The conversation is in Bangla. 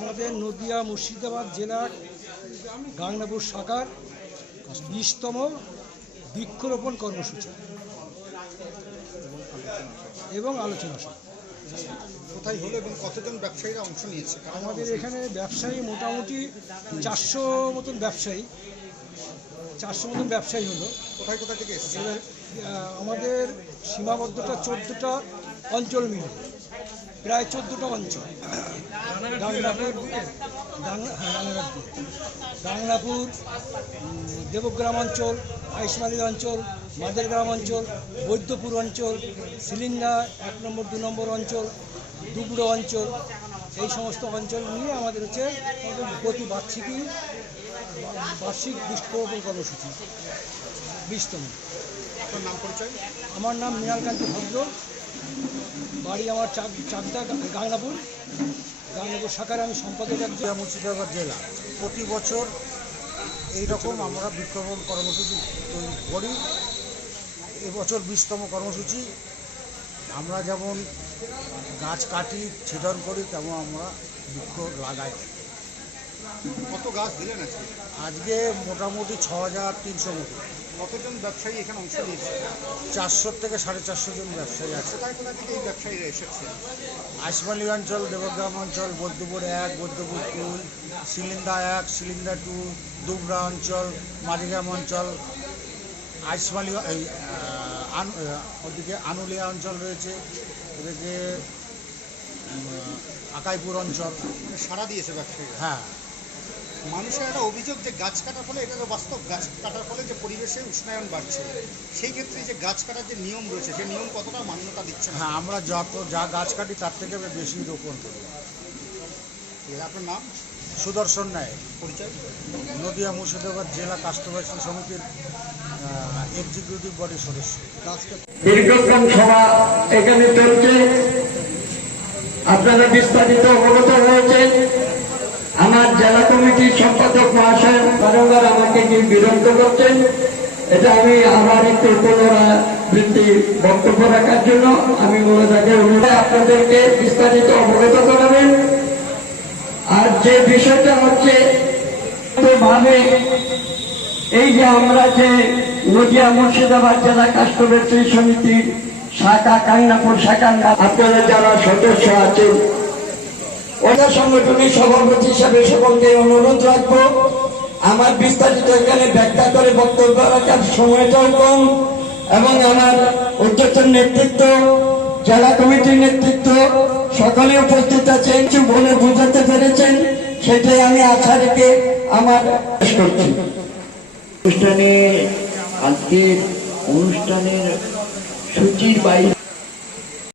আমাদের নদিয়া মুর্শিদাবাদ জেলার গাংনাপুর শাখার বিশতম বৃক্ষরোপণ কর্মসূচি এবং আলোচনা সভা। কোথায় হলো এবং কতজন ব্যবসায়ীরা অংশ নিয়েছে? আমাদের এখানে ব্যবসায়ী মোটামুটি চারশো মতন ব্যবসায়ী। চারশো মতন ব্যবসায়ী হলো। কোথায় কোথায় থেকে এসেছে? আমাদের সীমাবদ্ধতা চোদ্দোটা অঞ্চল মিলে। প্রায় চোদ্দোটা অঞ্চল। গাংনাপুর গাং- হ্যাঁ, দেবগ্রাম অঞ্চল আইসমালি অঞ্চল মাদেরগ্রাম অঞ্চল বৈদ্যপুর অঞ্চল সিলিন্ডা এক নম্বর দু নম্বর অঞ্চল দুবড়ো অঞ্চল এই সমস্ত অঞ্চল নিয়ে আমাদের হচ্ছে প্রতি বার্ষিকই বার্ষিক বৃক্ষরোপণ কর্মসূচি। বিশতম। আমার নাম মৃণালকান্তি ভদ্র। বাড়ি আমার চাক চাকদা গাংলাপুর গাংলাপুর শাখার আমি সম্পাদক একজন। মুর্শিদাবাদ জেলা। প্রতি বছর এই রকম আমরা বৃক্ষরোপণ কর্মসূচি তৈরি করি। এবছর বিশতম কর্মসূচি। আমরা যেমন গাছ কাটি ছেদন করি, তেমন আমরা বৃক্ষ লাগাই। কত গাছ দিলেন আজকে? আজকে মোটামুটি ছ হাজার তিনশো মতো। কতজন ব্যবসায়ী এখানে অংশ নিয়েছে? চারশো থেকে সাড়ে চারশো জন ব্যবসায়ী আছে। কোথায় কোথায় থেকে এই ব্যবসায়ীরা এসেছে? আইসমালি অঞ্চল দেবগ্রাম অঞ্চল বৈদ্যপুর এক বৈদ্যপুর টু সিলিন্দা এক সিলিন্দা টু দুবরা অঞ্চল মাঝিগ্রাম অঞ্চল আন- ওদিকে আনুলিয়া অঞ্চল রয়েছে ওদিকে আকাইপুর অঞ্চল। সারা দিয়েছে ব্যবসায়ী হ্যাঁ। মানুষের একটা অভিযোগ যে গাছ কাটার ফলে এটা বাস্তব গাছ কাটার ফলে যে পরিবেশে উষ্ণায়ন বাড়ছে সেই ক্ষেত্রে যে গাছ কাটার যে নিয়ম রয়েছে সেই নিয়ম কতটা মান্যতা দিচ্ছে? না হ্যাঁ আমরা যত যা গাছ কাটি তার থেকে বেশি রোপণ করি। এর আপনার নাম? সুদর্শন নেয় পরিচয়? নদিয়া মুর্শিদাবাদ জেলা কাস্টমাইজেশন সমিতির এক্সিকিউটিভ বডির সদস্য। দীর্ঘক্ষণ সভা এখানে চলছে। আপনারা বিস্তারিত অবগত জেলা কমিটির সম্পাদক মহাশয় বারংবার আমাকে কি বিরক্ত করছেন। এটা আমি আবার একটু পুনরাবৃত্তি বক্তব্য রাখার জন্য আমি মূলতাকে অনুরোধ আপনাদেরকে বিস্তারিত অবগত করাবেন। আর যে বিষয়টা হচ্ছে ভাবে এই যে আমরা যে নদিয়া মুর্শিদাবাদ জেলা কাষ্টবেত্রী সমিতির শাখা কান্নাপুর শাখা, আপনারা যারা সদস্য আছেন ওটা সংগঠনের সভাপতি হিসাবে সকলকে অনুরোধ রাখব। আমার বিস্তারিত এখানে ব্যাখ্যা করে বক্তব্য রাখার সময়টাও কম এবং আমার উচ্চতর নেতৃত্ব, জেলা কমিটির নেতৃত্ব সকলে উপস্থিত আছেন, কিছু বলে বোঝাতে পেরেছেন, সেটাই আমি আশা রেখে আমার করছি। অনুষ্ঠানে, আজকের অনুষ্ঠানের সূচির বাইরে